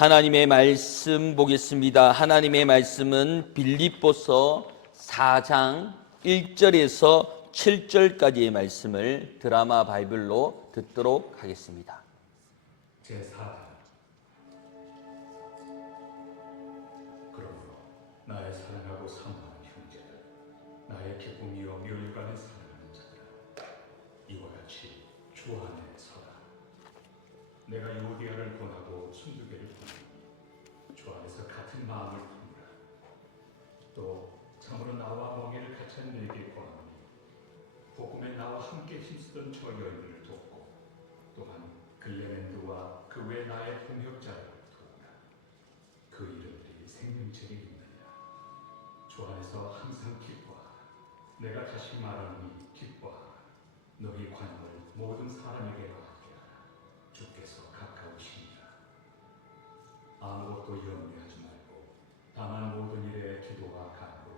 하나님의 말씀 보겠습니다. 하나님의 말씀은 빌립보서 4장 1절에서 7절까지의 말씀을 드라마 바이블로 듣도록 하겠습니다. 제4장. 그러므로 나의 사랑하고 사모하는 형제들, 나의 기쁨이요 멸류관에 사랑하는 자들아, 이와 같이 주 안에 서라. 내가 요디아를 권하고 순두개를 권하니 주 안에서 같은 마음을 품으라. 또 참으로 나와 멍에를 같이 한 내게 권하니 복음에 나와 함께 힘쓰던 저 여인들을 돕고 또한 글레멘드와 그 외 나의 동역자를 도우라. 그 이름들이 생명책에 있느니라. 주 안에서 항상 기뻐하라. 내가 다시 말하노니 기뻐하라. 너희 관용을 모든 사람에게 알게 하라. 주께서 가까우시니라. 아무것도 염려하지 말고 다만 모든 일에 기도와 간구로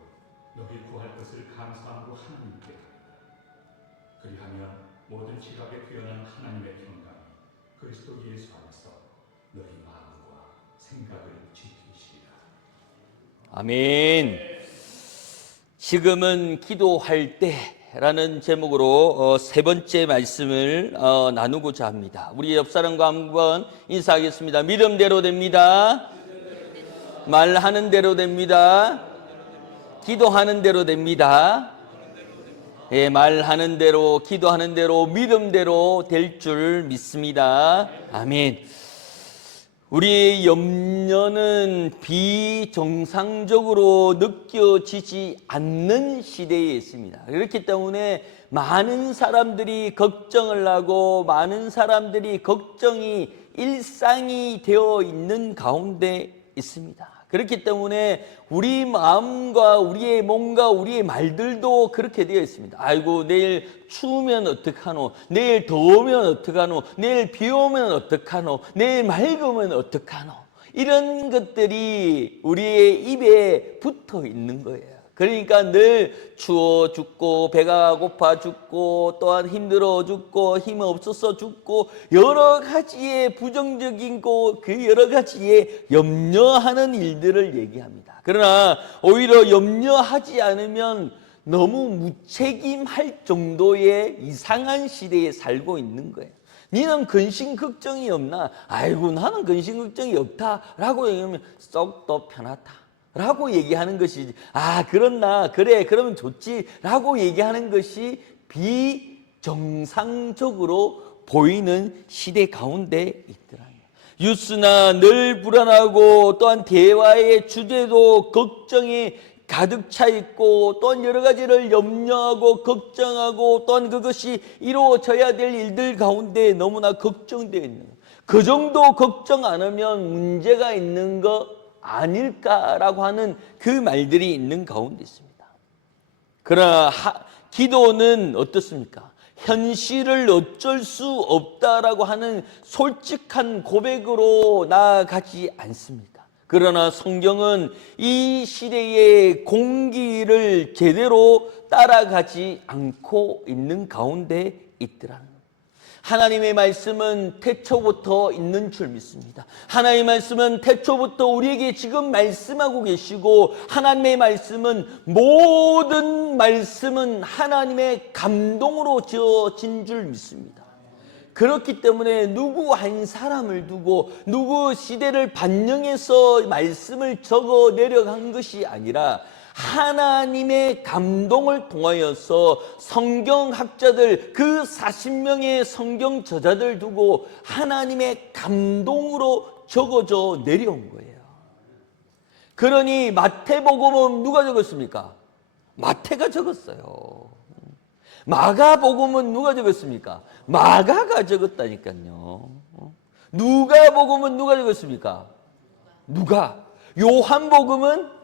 너희 구할 것을 감사함으로 하나님께 드리라. 그리하면 모든 지각에 뛰어난 하나님의 평강이 그리스도 예수 안에서 너희 마음과 생각을 지키시리라. 아멘. 지금은 기도할 때라는 제목으로 세 번째 말씀을 나누고자 합니다. 우리 옆 사람과 한번 인사하겠습니다. 믿음대로 됩니다. 말하는 대로 됩니다. 기도하는 대로 됩니다. 예, 말하는 대로, 기도하는 대로, 믿음대로 될 줄 믿습니다. 아멘. 우리의 염려는 비정상적으로 느껴지지 않는 시대에 있습니다. 그렇기 때문에 많은 사람들이 걱정을 하고 많은 사람들이 걱정이 일상이 되어 있는 가운데 있습니다. 그렇기 때문에 우리 마음과 우리의 몸과 우리의 말들도 그렇게 되어 있습니다. 아이고, 내일 추우면 어떡하노? 내일 더우면 어떡하노? 내일 비 오면 어떡하노? 내일 맑으면 어떡하노? 이런 것들이 우리의 입에 붙어 있는 거예요. 그러니까 늘 추워 죽고 배가 고파 죽고 또한 힘들어 죽고 힘 없어서 죽고 여러 가지의 부정적인 그 여러 가지의 염려하는 일들을 얘기합니다. 그러나 오히려 염려하지 않으면 너무 무책임할 정도의 이상한 시대에 살고 있는 거예요. 니는 근심 걱정이 없나? 아이고, 나는 근심 걱정이 없다라고 얘기하면 썩 더 편하다 라고 얘기하는 것이지. 아, 그렇나? 그래, 그러면 좋지 라고 얘기하는 것이 비정상적으로 보이는 시대 가운데 있더라고요. 뉴스나 늘 불안하고 또한 대화의 주제도 걱정이 가득 차 있고 또한 여러 가지를 염려하고 걱정하고 또한 그것이 이루어져야 될 일들 가운데 너무나 걱정되어 있는 거예요. 그 정도 걱정 안 하면 문제가 있는 거 아닐까라고 하는 그 말들이 있는 가운데 있습니다. 그러나 기도는 어떻습니까? 현실을 어쩔 수 없다라고 하는 솔직한 고백으로 나아가지 않습니다. 그러나 성경은 이 시대의 공기를 제대로 따라가지 않고 있는 가운데 있더라는 겁니다. 하나님의 말씀은 태초부터 있는 줄 믿습니다. 하나님의 말씀은 태초부터 우리에게 지금 말씀하고 계시고 하나님의 말씀은 모든 말씀은 하나님의 감동으로 지어진 줄 믿습니다. 그렇기 때문에 누구 한 사람을 두고 누구 시대를 반영해서 말씀을 적어 내려간 것이 아니라 하나님의 감동을 통하여서 성경학자들 그 40명의 성경 저자들 두고 하나님의 감동으로 적어져 내려온 거예요. 그러니 마태복음은 누가 적었습니까? 마태가 적었어요. 마가복음은 누가 적었습니까? 마가가 적었다니까요. 누가복음은 누가 적었습니까? 누가. 요한복음은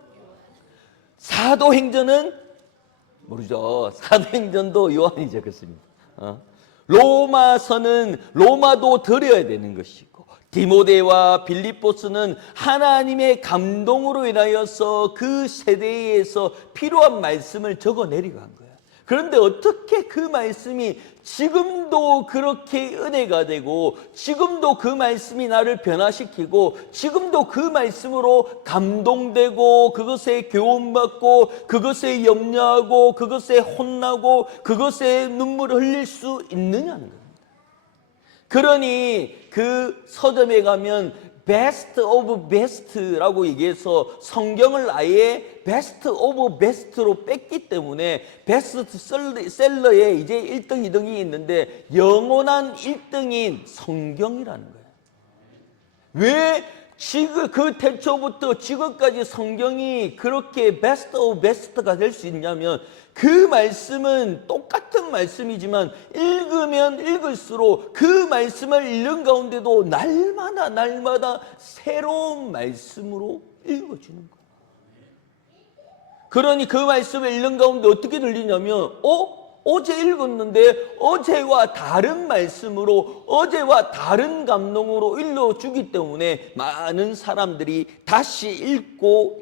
사도행전은 모르죠. 사도행전도 요한이 적었습니다. 로마서는 로마도 드려야 되는 것이고 디모데와 빌립보서는 하나님의 감동으로 인하여서 그 세대에서 필요한 말씀을 적어내리고 한 거예요. 그런데 어떻게 그 말씀이 지금도 그렇게 은혜가 되고 지금도 그 말씀이 나를 변화시키고 지금도 그 말씀으로 감동되고 그것에 교훈받고 그것에 염려하고 그것에 혼나고 그것에 눈물을 흘릴 수 있느냐는 겁니다. 그러니 그 서점에 가면 베스트 오브 베스트라고 얘기해서 성경을 아예 베스트 오브 베스트로 뺐기 때문에 베스트셀러에 이제 1등, 2등이 있는데 영원한 1등인 성경이라는 거예요. 왜 지금 그 태초부터 지금까지 성경이 그렇게 베스트 오브 베스트가 될 수 있냐면 그 말씀은 똑같은 말씀이지만 읽으면 읽을수록 그 말씀을 읽는 가운데도 날마다 새로운 말씀으로 읽어주는 거예요. 그러니 그 말씀을 읽는 가운데 어떻게 들리냐면 어제 읽었는데 어제와 다른 말씀으로 어제와 다른 감동으로 읽어주기 때문에 많은 사람들이 다시 읽고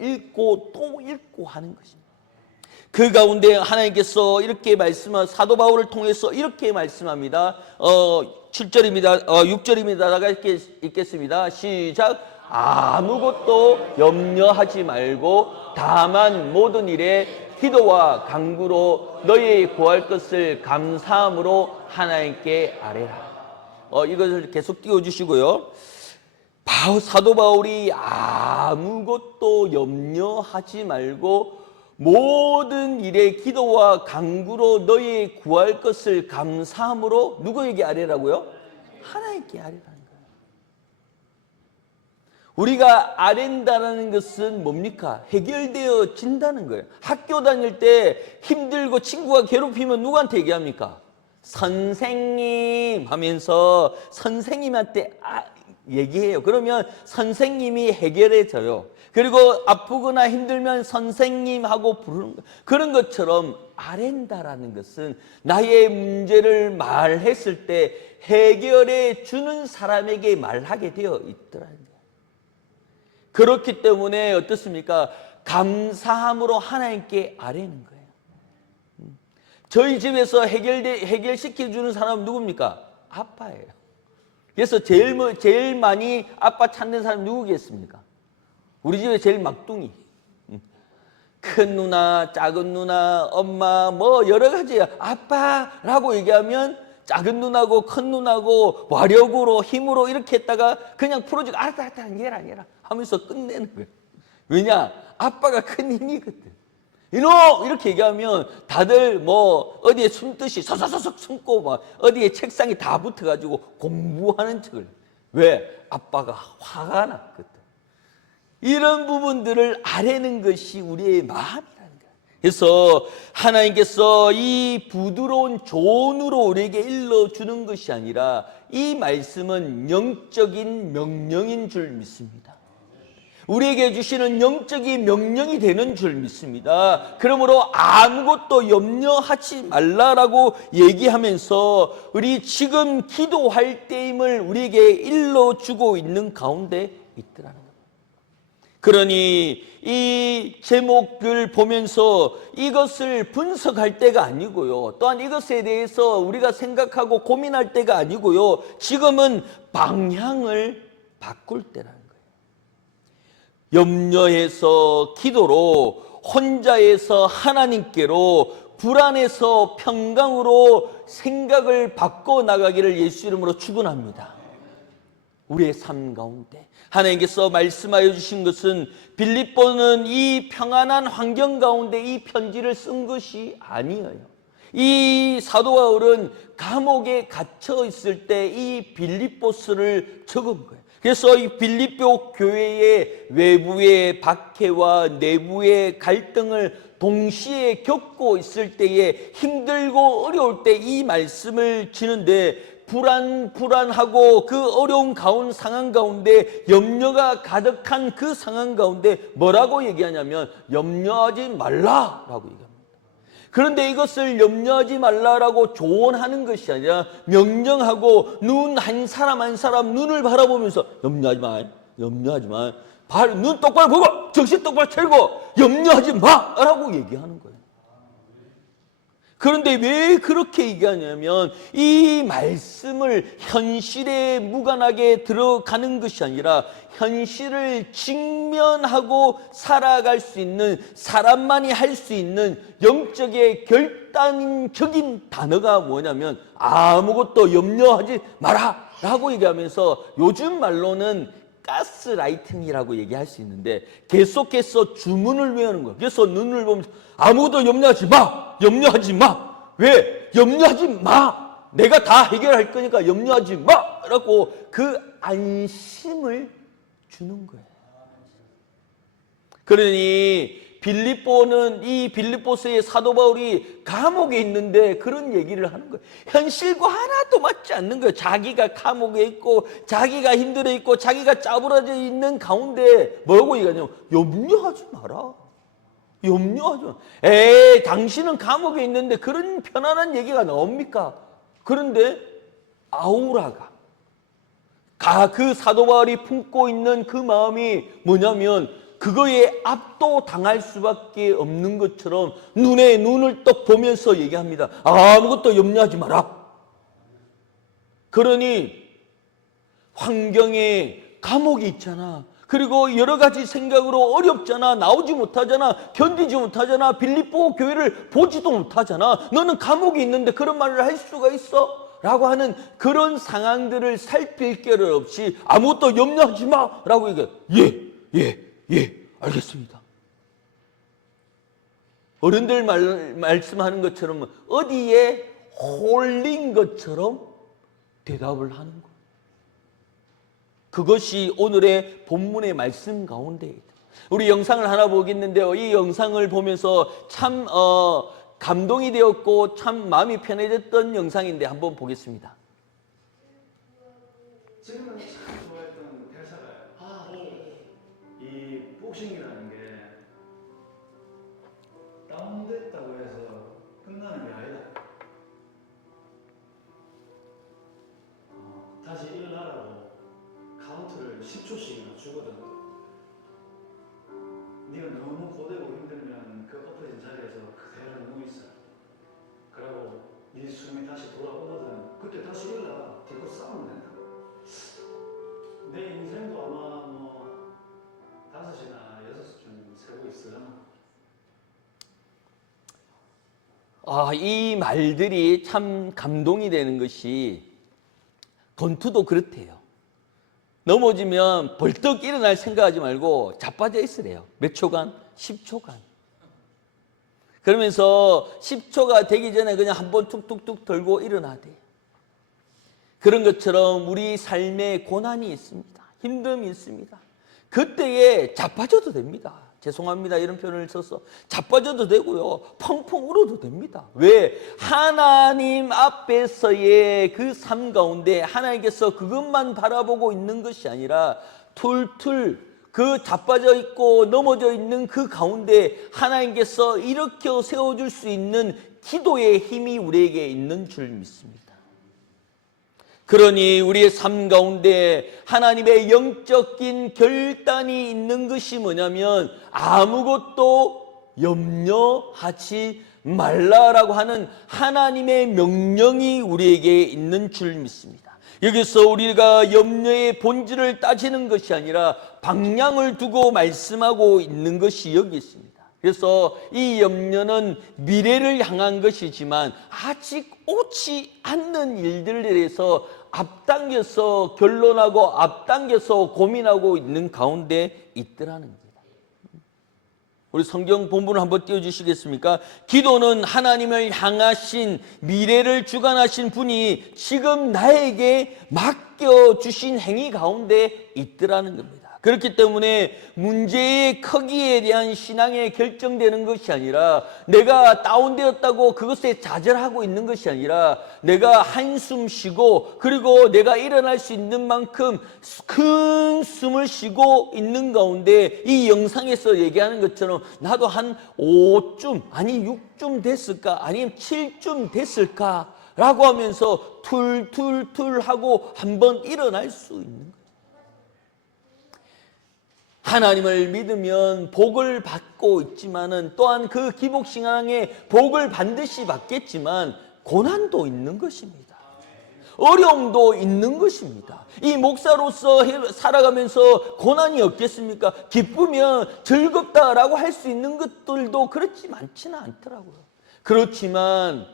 또 읽고 하는 것입니다. 그 가운데 하나님께서 이렇게 말씀한 사도 바울을 통해서 이렇게 말씀합니다. 7절입니다. 6절입니다. 나가 읽겠습니다. 시작. 아무것도 염려하지 말고 다만 모든 일에 기도와 간구로 너희 구할 것을 감사함으로 하나님께 아뢰라. 이것을 계속 띄워주시고요. 사도 바울이 아무것도 염려하지 말고 모든 일에 기도와 간구로 너희 구할 것을 감사함으로 누구에게 아뢰라고요? 하나님께 아뢰라는 거예요. 우리가 아뢰다라는 것은 뭡니까? 해결되어진다는 거예요. 학교 다닐 때 힘들고 친구가 괴롭히면 누구한테 얘기합니까? 선생님 하면서 선생님한테 얘기해요. 그러면 선생님이 해결해줘요. 그리고 아프거나 힘들면 선생님하고 부르는 거. 그런 것처럼 아랜다라는 것은 나의 문제를 말했을 때 해결해 주는 사람에게 말하게 되어 있더라는 거예요. 그렇기 때문에 어떻습니까? 감사함으로 하나님께 아뢰는 거예요. 저희 집에서 해결시켜 주는 사람은 누굽니까? 아빠예요. 그래서 제일 많이 아빠 찾는 사람이 누구겠습니까? 우리 집에 제일 막둥이. 큰 누나, 작은 누나, 엄마 뭐 여러 가지야. 아빠라고 얘기하면 작은 누나고 큰 누나고 와력으로 힘으로 이렇게 했다가 그냥 풀어주고 알았다 얘라 하면서 끝내는 거예요. 왜냐? 아빠가 큰 힘이거든. 이렇게 얘기하면 다들 뭐 어디에 숨듯이 서서서석 숨고 막 어디에 책상에 다 붙어가지고 공부하는 척을. 왜? 아빠가 화가 났거든. 이런 부분들을 아뢰는 것이 우리의 마음이라는 거예요. 그래서 하나님께서 이 부드러운 조언으로 우리에게 일러주는 것이 아니라 이 말씀은 영적인 명령인 줄 믿습니다. 우리에게 주시는 영적인 명령이 되는 줄 믿습니다. 그러므로 아무것도 염려하지 말라라고 얘기하면서 우리 지금 기도할 때임을 우리에게 일러주고 있는 가운데 있더라는 겁니다. 그러니 이 제목을 보면서 이것을 분석할 때가 아니고요. 또한 이것에 대해서 우리가 생각하고 고민할 때가 아니고요. 지금은 방향을 바꿀 때라는 거예요. 염려해서 기도로, 혼자에서 하나님께로, 불안해서 평강으로 생각을 바꿔나가기를 예수 이름으로 축원합니다. 우리의 삶 가운데 하나님께서 말씀하여 주신 것은 빌립보는 이 평안한 환경 가운데 이 편지를 쓴 것이 아니에요. 이 사도 바울은 감옥에 갇혀 있을 때 이 빌립보서를 적은 거예요. 그래서 이 빌립보 교회의 외부의 박해와 내부의 갈등을 동시에 겪고 있을 때에 힘들고 어려울 때 이 말씀을 지는데 불안하고 그 어려운 상황 가운데 염려가 가득한 그 상황 가운데 뭐라고 얘기하냐면 염려하지 말라라고 얘기합니다. 그런데 이것을 염려하지 말라라고 조언하는 것이 아니라 명령하고 눈 한 사람 한 사람 눈을 바라보면서 염려하지 마. 눈 똑바로 보고 정신 똑바로 차리고 염려하지 마라고 얘기하는 거예요. 그런데 왜 그렇게 얘기하냐면 이 말씀을 현실에 무관하게 들어가는 것이 아니라 현실을 직면하고 살아갈 수 있는 사람만이 할 수 있는 영적의 결단적인 단어가 뭐냐면 아무것도 염려하지 마라 라고 얘기하면서 요즘 말로는 가스라이팅이라고 얘기할 수 있는데 계속해서 주문을 외우는 거예요. 그래서 눈을 보면서 아무것도 염려하지 마! 염려하지 마! 왜? 염려하지 마! 내가 다 해결할 거니까 염려하지 마! 라고 그 안심을 주는 거예요. 그러니 빌립보는 이 빌립보서의 사도 바울이 감옥에 있는데 그런 얘기를 하는 거예요. 현실과 하나도 맞지 않는 거예요. 자기가 감옥에 있고 자기가 힘들어 있고 자기가 짜부러져 있는 가운데 뭐라고 얘기하냐면 염려하지 마라. 염려하지 마. 에이, 당신은 감옥에 있는데 그런 편안한 얘기가 나옵니까? 그런데 아우라가 그 사도 바울이 품고 있는 그 마음이 뭐냐면 그거에 압도당할 수밖에 없는 것처럼 눈에 눈을 떡 보면서 얘기합니다. 아무것도 염려하지 마라. 그러니 환경에 감옥이 있잖아. 그리고 여러 가지 생각으로 어렵잖아. 나오지 못하잖아. 견디지 못하잖아. 빌립보 교회를 보지도 못하잖아. 너는 감옥에 있는데 그런 말을 할 수가 있어? 라고 하는 그런 상황들을 살필 겨를 없이 아무것도 염려하지 마 라고 얘기해. 예, 알겠습니다. 어른들 말씀하는 것처럼 어디에 홀린 것처럼 대답을 하는 거예요. 그것이 오늘의 본문의 말씀 가운데 있다. 우리 영상을 하나 보겠는데요. 이 영상을 보면서 참 감동이 되었고 참 마음이 편해졌던 영상인데 한번 보겠습니다. 지금은 참 좋아했던 대사가요. 이 복싱이라는 게 다운됐다고 해서 끝나는 게 아니다. 다시 일어나라고 카운트를 10초씩이나 주거든. 네가 너무 고되고 힘들면 그 엎어진 자리에서 그대로 누워있어. 그러고 네 숨이 다시 돌아오거든. 그때 다시 일어나. 뒤로 싸우면 된다. 내 인생도 아마 뭐 5시나 6시쯤 세고 있으려나. 이 말들이 참 감동이 되는 것이 권투도 그렇대요. 넘어지면 벌떡 일어날 생각하지 말고 자빠져 있으래요. 몇 초간? 10초간. 그러면서 10초가 되기 전에 그냥 한번 툭툭툭 들고 일어나대. 그런 것처럼 우리 삶에 고난이 있습니다. 힘듦이 있습니다. 그때에 자빠져도 됩니다. 죄송합니다. 이런 표현을 써서 자빠져도 되고요. 펑펑 울어도 됩니다. 왜? 하나님 앞에서의 그 삶 가운데 하나님께서 그것만 바라보고 있는 것이 아니라 툴툴 그 자빠져 있고 넘어져 있는 그 가운데 하나님께서 일으켜 세워줄 수 있는 기도의 힘이 우리에게 있는 줄 믿습니다. 그러니 우리의 삶 가운데 하나님의 영적인 결단이 있는 것이 뭐냐면 아무것도 염려하지 말라라고 하는 하나님의 명령이 우리에게 있는 줄 믿습니다. 여기서 우리가 염려의 본질을 따지는 것이 아니라 방향을 두고 말씀하고 있는 것이 여기 있습니다. 그래서 이 염려는 미래를 향한 것이지만 아직 오지 않는 일들에 대해서 앞당겨서 결론하고 앞당겨서 고민하고 있는 가운데 있더라는 겁니다. 우리 성경 본문을 한번 띄워주시겠습니까? 기도는 하나님을 향하신 미래를 주관하신 분이 지금 나에게 맡겨주신 행위 가운데 있더라는 겁니다. 그렇기 때문에 문제의 크기에 대한 신앙에 결정되는 것이 아니라 내가 다운되었다고 그것에 좌절하고 있는 것이 아니라 내가 한숨 쉬고 그리고 내가 일어날 수 있는 만큼 큰 숨을 쉬고 있는 가운데 이 영상에서 얘기하는 것처럼 나도 한 5쯤 아니 6쯤 됐을까 아니면 7쯤 됐을까 라고 하면서 툴툴툴 하고 한번 일어날 수 있는 거예요. 하나님을 믿으면 복을 받고 받고 있지만은 또한 그 기복신앙의 복을 반드시 받겠지만 고난도 있는 것입니다. 어려움도 있는 것입니다. 이 목사로서 살아가면서 고난이 없겠습니까? 기쁘면 즐겁다라고 할 수 있는 것들도 그렇지 많지는 않더라고요. 그렇지만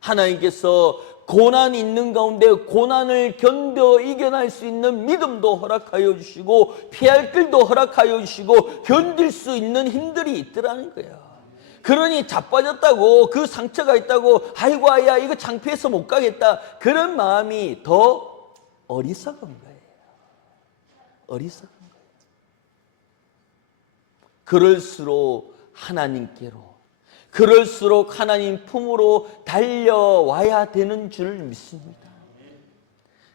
하나님께서 고난이 있는 가운데 고난을 견뎌 이겨낼 수 있는 믿음도 허락하여 주시고 피할 길도 허락하여 주시고 견딜 수 있는 힘들이 있더라는 거예요. 그러니 자빠졌다고 그 상처가 있다고 아이고 아야 이거 창피해서 못 가겠다 그런 마음이 더 어리석은 거예요. 어리석은 거예요. 그럴수록 하나님께로 그럴수록 하나님 품으로 달려와야 되는 줄 믿습니다.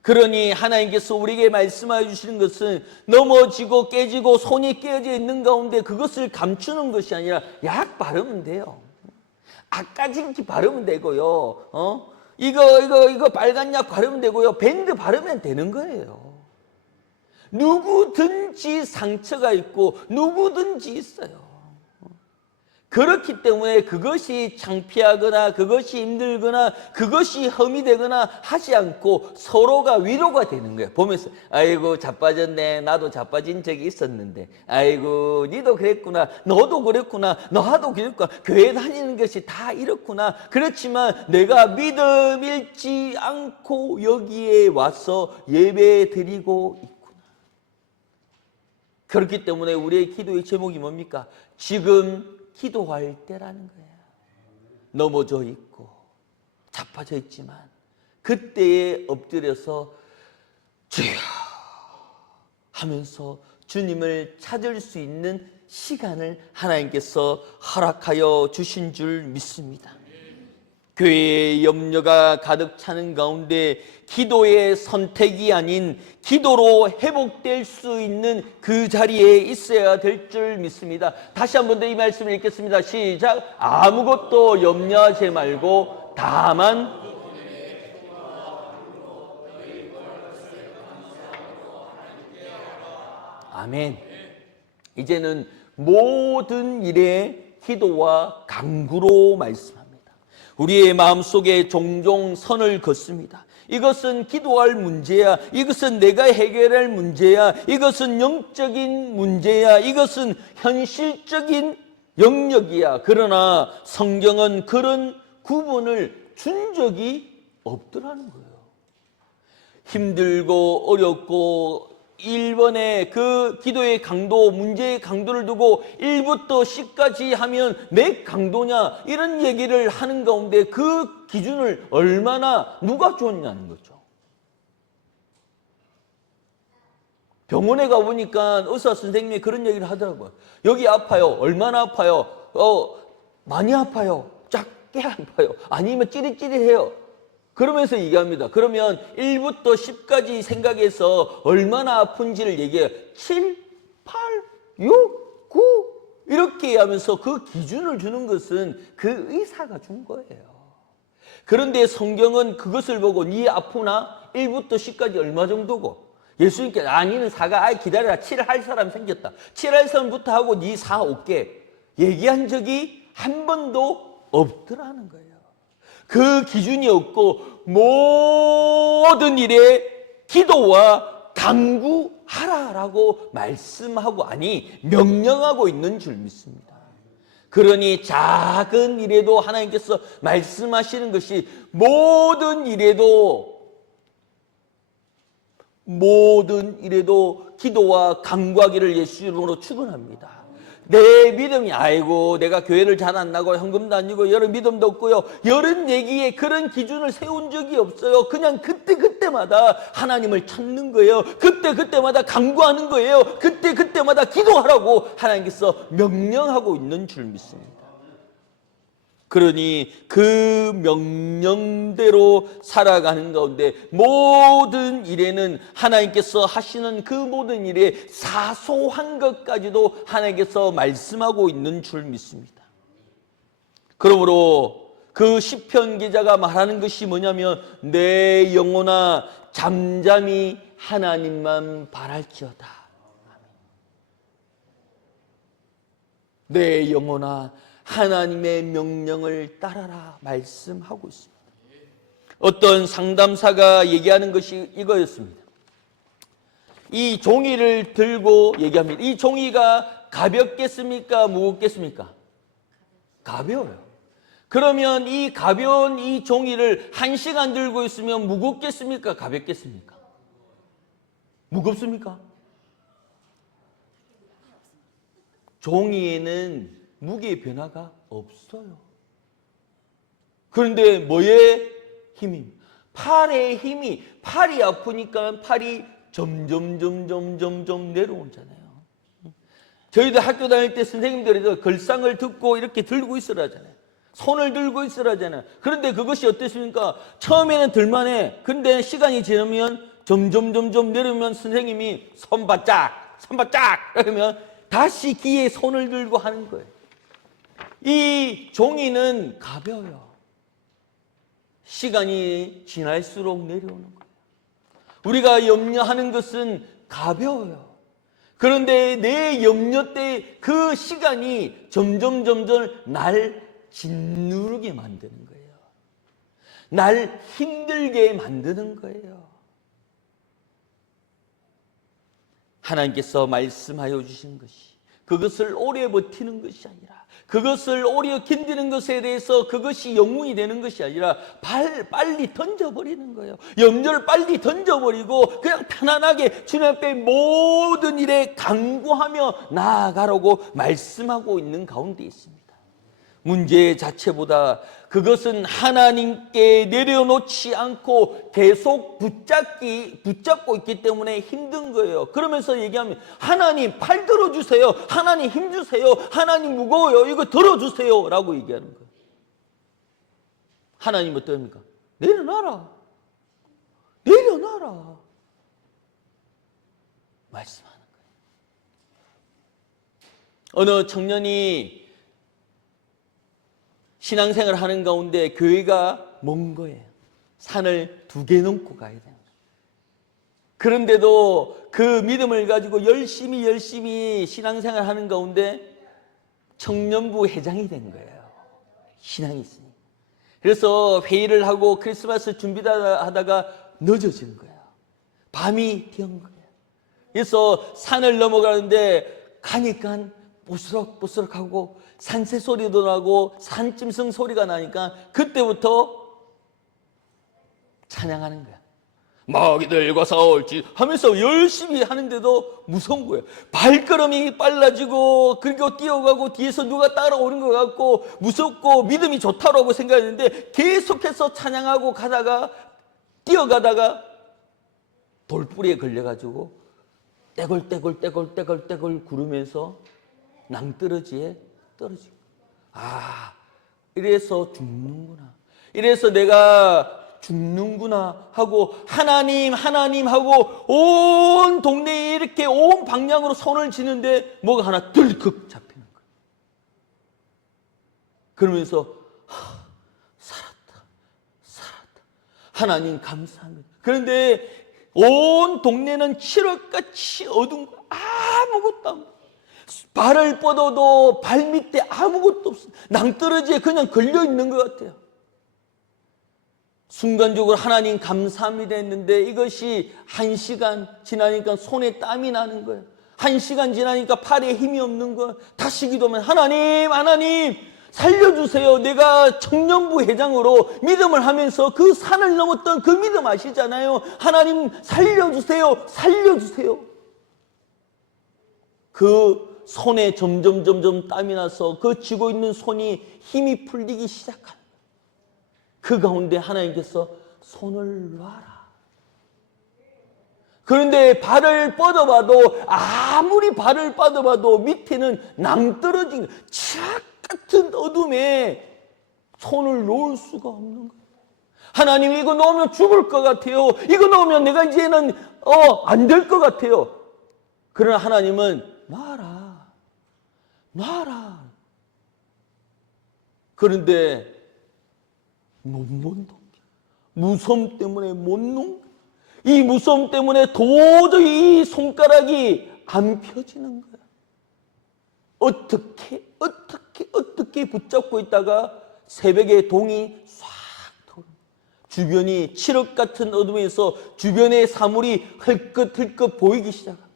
그러니 하나님께서 우리에게 말씀하여 주시는 것은 넘어지고 깨지고 손이 깨어져 있는 가운데 그것을 감추는 것이 아니라 약 바르면 돼요. 아까진기 바르면 되고요. 이거 빨간 약 바르면 되고요. 밴드 바르면 되는 거예요. 누구든지 상처가 있고 누구든지 있어요. 그렇기 때문에 그것이 창피하거나 그것이 힘들거나 그것이 험이 되거나 하지 않고 서로가 위로가 되는 거예요. 보면서 아이고 자빠졌네. 나도 자빠진 적이 있었는데 아이고 니도 그랬구나. 너도 그랬구나. 너도 그랬구나. 교회 다니는 것이 다 이렇구나. 그렇지만 내가 믿음 잃지 않고 여기에 와서 예배 드리고 있구나. 그렇기 때문에 우리의 기도의 제목이 뭡니까? 지금 기도할 때라는 거예요. 넘어져 있고 자빠져 있지만 그때에 엎드려서 주여 하면서 주님을 찾을 수 있는 시간을 하나님께서 허락하여 주신 줄 믿습니다. 교회의 염려가 가득 차는 가운데 기도의 선택이 아닌 기도로 회복될 수 있는 그 자리에 있어야 될 줄 믿습니다. 다시 한 번 더 이 말씀을 읽겠습니다. 시작. 아무것도 염려하지 말고 다만 아멘. 이제는 모든 일에 기도와 간구로 말씀합니다. 우리의 마음속에 종종 선을 긋습니다. 이것은 기도할 문제야. 이것은 내가 해결할 문제야. 이것은 영적인 문제야. 이것은 현실적인 영역이야. 그러나 성경은 그런 구분을 준 적이 없더라는 거예요. 힘들고 어렵고 1번에 그 기도의 강도, 문제의 강도를 두고 1부터 10까지 하면 몇 강도냐 이런 얘기를 하는 가운데 그 기준을 얼마나 누가 줬냐는 거죠. 병원에 가보니까 의사 선생님이 그런 얘기를 하더라고요. 여기 아파요. 얼마나 아파요? 많이 아파요. 작게 아파요. 아니면 찌릿찌릿해요. 그러면서 얘기합니다. 그러면 1부터 10까지 생각해서 얼마나 아픈지를 얘기해요. 7, 8, 6, 9 이렇게 하면서 그 기준을 주는 것은 그 의사가 준 거예요. 그런데 성경은 그것을 보고 네 아프나? 1부터 10까지 얼마 정도고? 예수님께서 니는 4가 기다려라. 7 할 사람 생겼다. 7 할 사람부터 하고 네 4 올게 얘기한 적이 한 번도 없더라는 거예요. 그 기준이 없고 모든 일에 기도와 간구하라라고 말씀하고 아니 명령하고 있는 줄 믿습니다. 그러니 작은 일에도 하나님께서 말씀하시는 것이 모든 일에도 기도와 간구하기를 예수 이름으로 축원합니다. 내 믿음이 아이고 내가 교회를 잘 안 나고 헌금도 안 주고 여러 믿음도 없고요. 이런 얘기에 그런 기준을 세운 적이 없어요. 그냥 그때마다 하나님을 찾는 거예요. 그때마다 간구하는 거예요. 그때마다 기도하라고 하나님께서 명령하고 있는 줄 믿습니다. 그러니 그 명령대로 살아가는 가운데 모든 일에는 하나님께서 하시는 그 모든 일에 사소한 것까지도 하나님께서 말씀하고 있는 줄 믿습니다. 그러므로 그 시편 기자가 말하는 것이 뭐냐면 내 영혼아 잠잠히 하나님만 바랄지어다. 내 영혼아 하나님의 명령을 따라라 말씀하고 있습니다. 어떤 상담사가 얘기하는 것이 이거였습니다. 이 종이를 들고 얘기합니다. 이 종이가 가볍겠습니까? 무겁겠습니까? 가벼워요. 그러면 이 가벼운 이 종이를 1시간 들고 있으면 무겁겠습니까? 가볍겠습니까? 무겁습니까? 종이에는 무게의 변화가 없어요. 그런데 뭐의 힘이? 팔의 힘이, 팔이 아프니까 팔이 점점 내려오잖아요. 저희도 학교 다닐 때 선생님들이 걸상을 듣고 이렇게 들고 있으라 하잖아요. 손을 들고 있으라 하잖아요. 그런데 그것이 어땠습니까? 처음에는 들만해. 근데 시간이 지나면 점점 내려오면 선생님이 손 바짝 그러면 다시 귀에 손을 들고 하는 거예요. 이 종이는 가벼워요. 시간이 지날수록 내려오는 거예요. 우리가 염려하는 것은 가벼워요. 그런데 내 염려 때 그 시간이 점점 날 짓누르게 만드는 거예요. 날 힘들게 만드는 거예요. 하나님께서 말씀하여 주신 것이 그것을 오래 버티는 것이 아니라, 그것을 오래 견디는 것에 대해서 그것이 영웅이 되는 것이 아니라 빨리 던져버리는 거예요. 염려를 빨리 던져버리고 그냥 편안하게 주님 앞에 모든 일에 간구하며 나아가라고 말씀하고 있는 가운데 있습니다. 문제 자체보다 그것은 하나님께 내려놓지 않고 계속 붙잡고 있기 때문에 힘든 거예요. 그러면서 얘기하면 하나님 팔 들어주세요. 하나님 힘 주세요. 하나님 무거워요. 이거 들어주세요. 라고 얘기하는 거예요. 하나님 어떻습니까? 내려놔라. 말씀하는 거예요. 어느 청년이 신앙생활을 하는 가운데 교회가 먼 거예요. 산을 2개 넘고 가야 돼요. 그런데도 그 믿음을 가지고 열심히 신앙생활을 하는 가운데 청년부 회장이 된 거예요. 신앙이 있으니까. 그래서 회의를 하고 크리스마스 준비하다가 늦어진 거예요. 밤이 되은 거예요. 그래서 산을 넘어가는데 가니까 부스럭부스럭하고 산새 소리도 나고 산짐승 소리가 나니까 그때부터 찬양하는 거야. 마귀들과 싸울지 하면서 열심히 하는데도 무서운 거예요. 발걸음이 빨라지고 그리고 뛰어가고 뒤에서 누가 따라오는 것 같고 무섭고 믿음이 좋다고 생각했는데 계속해서 찬양하고 가다가 뛰어가다가 돌뿌리에 걸려가지고 떼굴떼굴 구르면서 낭떠러지에 떨어지고, 이래서 죽는구나. 이래서 내가 죽는구나 하고 하나님 하고 온 동네에 이렇게 온 방향으로 손을 지는데 뭐가 하나 들컥 잡히는 거예요. 그러면서 살았다. 하나님 감사합니다. 그런데 온 동네는 칠흑같이 어두운 거 아무것도 안 보여. 발을 뻗어도 발밑에 아무것도 없어. 낭떠러지에 그냥 걸려있는 것 같아요. 순간적으로 하나님 감사합니다 했는데 이것이 1시간 지나니까 손에 땀이 나는 거예요. 1시간 지나니까 팔에 힘이 없는 거예요. 다시 기도하면 하나님 살려주세요. 내가 청년부 회장으로 믿음을 하면서 그 산을 넘었던 그 믿음 아시잖아요. 하나님 살려주세요. 그 손에 점점 땀이 나서 그 쥐고 있는 손이 힘이 풀리기 시작한 그 가운데 하나님께서 손을 놔라. 그런데 발을 뻗어봐도 아무리 발을 뻗어봐도 밑에는 낭떠러진 칠흑 같은 어둠에 손을 놓을 수가 없는 거예요. 하나님 이거 놓으면 죽을 것 같아요. 이거 놓으면 내가 이제는 안 될 것 같아요. 그러나 하나님은 놔라. 그런데 못 놓는다. 무서움 때문에 못 놓는다. 이 무서움 때문에 도저히 이 손가락이 안 펴지는 거야. 어떻게 어떻게 붙잡고 있다가 새벽에 동이 싹 돌아. 주변이 칠흑 같은 어둠에서 주변의 사물이 흘끗흘끗 보이기 시작합니다.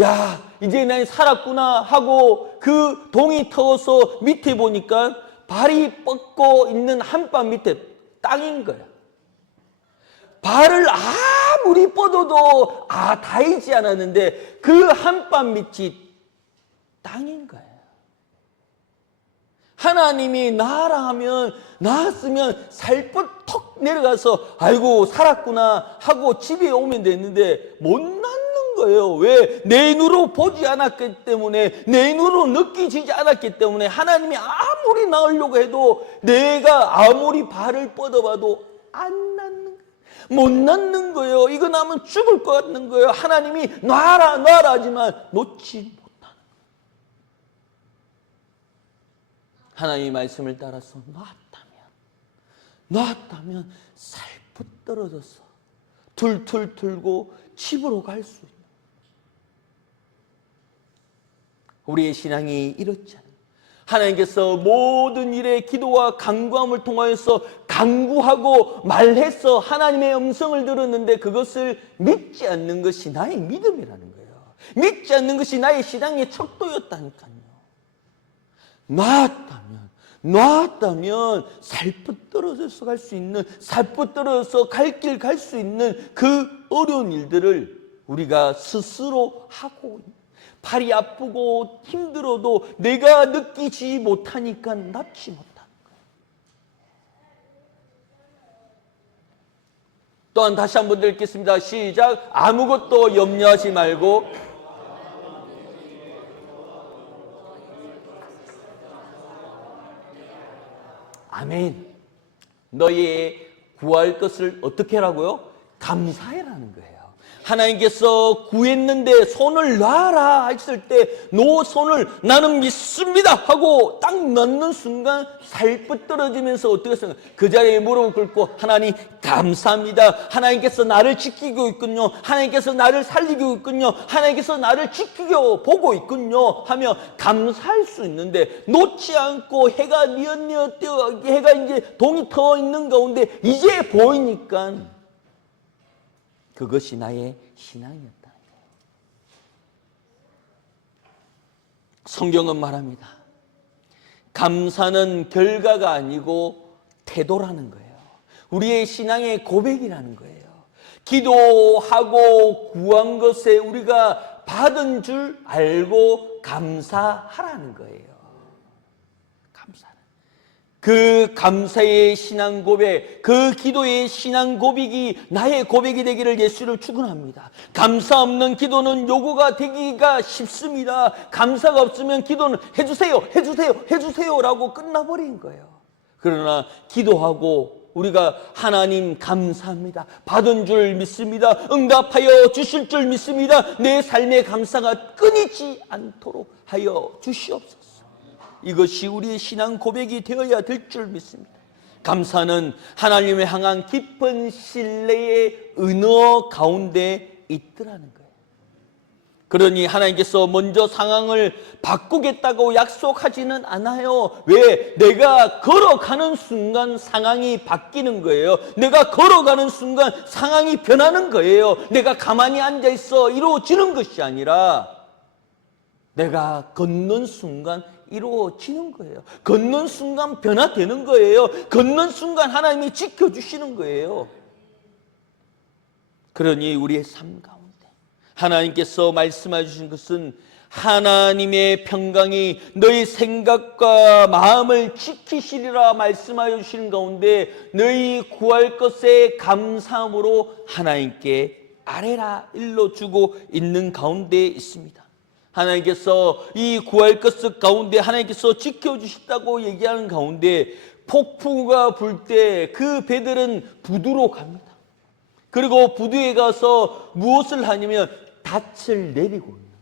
야, 이제 난 살았구나 하고 그 동이 터서 밑에 보니까 발이 뻗고 있는 한밤 밑에 땅인 거야. 발을 아무리 뻗어도 닿이지 않았는데 그 한밤 밑이 땅인 거예요. 하나님이 나라 하면 나았으면 살풋 턱 내려가서 아이고 살았구나 하고 집에 오면 됐는데 못 낳는 거예요. 왜? 내 눈으로 보지 않았기 때문에, 내 눈으로 느끼지 않았기 때문에 하나님이 아무리 낳으려고 해도 내가 아무리 발을 뻗어봐도 안 낳는 거예요. 못 낳는 거예요. 이거 낳으면 죽을 것 같는 거예요. 하나님이 놔라 놔라 하지만 놓지 못하는 거예요. 하나님의 말씀을 따라서 놨다면 살풋 떨어져서 툴툴 틀고 집으로 갈 수 있는, 우리의 신앙이 이렇지 않아요. 하나님께서 모든 일에 기도와 간구함을 통하여서 간구하고 말해서 하나님의 음성을 들었는데 그것을 믿지 않는 것이 나의 믿음이라는 거예요. 믿지 않는 것이 나의 신앙의 척도였다니까요. 놨다면 살풋 떨어져서 갈 수 있는, 살풋 떨어져서 갈 길 갈 수 있는 그 어려운 일들을 우리가 스스로 하고, 팔이 아프고 힘들어도 내가 느끼지 못하니까 낫지 못하는 거예요. 또한 다시 한번 읽겠습니다. 시작. 아무것도 염려하지 말고 아멘. 너희의 구할 것을 어떻게 하라고요? 감사해라는 거예요. 하나님께서 구했는데 손을 놔라 했을 때 너 손을 나는 믿습니다 하고 딱 넣는 순간 살풋 떨어지면서 어떻게 생각해요? 그 자리에 무릎을 꿇고 하나님 감사합니다. 하나님께서 나를 지키고 있군요. 하나님께서 나를 살리고 있군요. 하나님께서 나를 지키고 보고 있군요 하며 감사할 수 있는데, 놓지 않고 해가 뉘엿뉘엿 뜨어 해가 이제 동이 터 있는 가운데 이제 보이니까 그것이 나의 신앙이었다. 성경은 말합니다. 감사는 결과가 아니고 태도라는 거예요. 우리의 신앙의 고백이라는 거예요. 기도하고 구한 것에 우리가 받은 줄 알고 감사하라는 거예요. 그 감사의 신앙 고백, 그 기도의 신앙 고백이 나의 고백이 되기를 예수를 축원합니다. 감사 없는 기도는 요구가 되기가 쉽습니다. 감사가 없으면 기도는 해주세요라고 끝나버린 거예요. 그러나 기도하고 우리가 하나님 감사합니다. 받은 줄 믿습니다. 응답하여 주실 줄 믿습니다. 내 삶의 감사가 끊이지 않도록 하여 주시옵소서. 이것이 우리의 신앙 고백이 되어야 될 줄 믿습니다. 감사는 하나님을 향한 깊은 신뢰의 은어 가운데 있더라는 거예요. 그러니 하나님께서 먼저 상황을 바꾸겠다고 약속하지는 않아요. 왜? 내가 걸어가는 순간 상황이 바뀌는 거예요. 내가 걸어가는 순간 상황이 변하는 거예요. 내가 가만히 앉아있어 이루어지는 것이 아니라 내가 걷는 순간 이루어지는 거예요. 걷는 순간 변화되는 거예요. 걷는 순간 하나님이 지켜주시는 거예요. 그러니 우리의 삶 가운데 하나님께서 말씀해 주신 것은 하나님의 평강이 너희 생각과 마음을 지키시리라 말씀하여 주시는 가운데 너희 구할 것에 감사함으로 하나님께 아뢰라 일러주고 있는 가운데 있습니다. 하나님께서 이 구할 것 가운데 하나님께서 지켜주신다고 얘기하는 가운데 폭풍우가 불 때 그 배들은 부두로 갑니다. 그리고 부두에 가서 무엇을 하냐면 닻을 내리고 있는 거예요.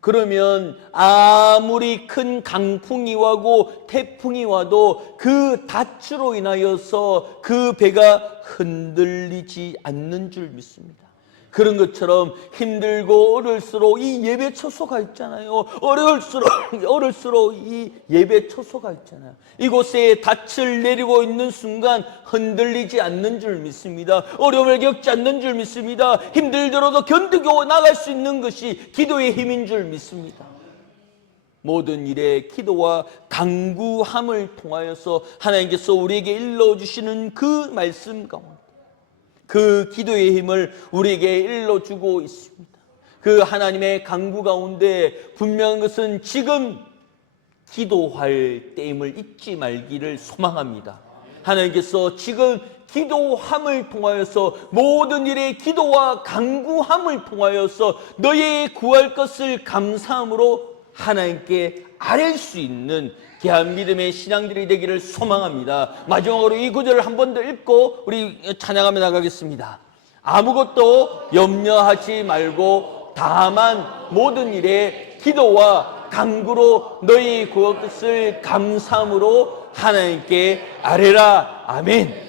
그러면 아무리 큰 강풍이 와고 태풍이 와도 그 닻으로 인하여서 그 배가 흔들리지 않는 줄 믿습니다. 그런 것처럼 힘들고 어려울수록 이 예배 처소가 있잖아요. 어려울수록 이 예배 처소가 있잖아요. 이곳에 닻을 내리고 있는 순간 흔들리지 않는 줄 믿습니다. 어려움을 겪지 않는 줄 믿습니다. 힘들더라도 견디고 나갈 수 있는 것이 기도의 힘인 줄 믿습니다. 모든 일에 기도와 간구함을 통하여서 하나님께서 우리에게 일러주시는 그 말씀 가운데 그 기도의 힘을 우리에게 일러주고 있습니다. 그 하나님의 간구 가운데 분명한 것은 지금 기도할 때임을 잊지 말기를 소망합니다. 하나님께서 지금 기도함을 통하여서 모든 일에 기도와 간구함을 통하여서 너의 구할 것을 감사함으로 하나님께 아뢰 수 있는 귀한 믿음의 신앙들이 되기를 소망합니다. 마지막으로 이 구절을 한 번 더 읽고 우리 찬양하며 나가겠습니다. 아무것도 염려하지 말고 다만 모든 일에 기도와 간구로 너희 구할 것을 감사함으로 하나님께 아뢰라. 아멘.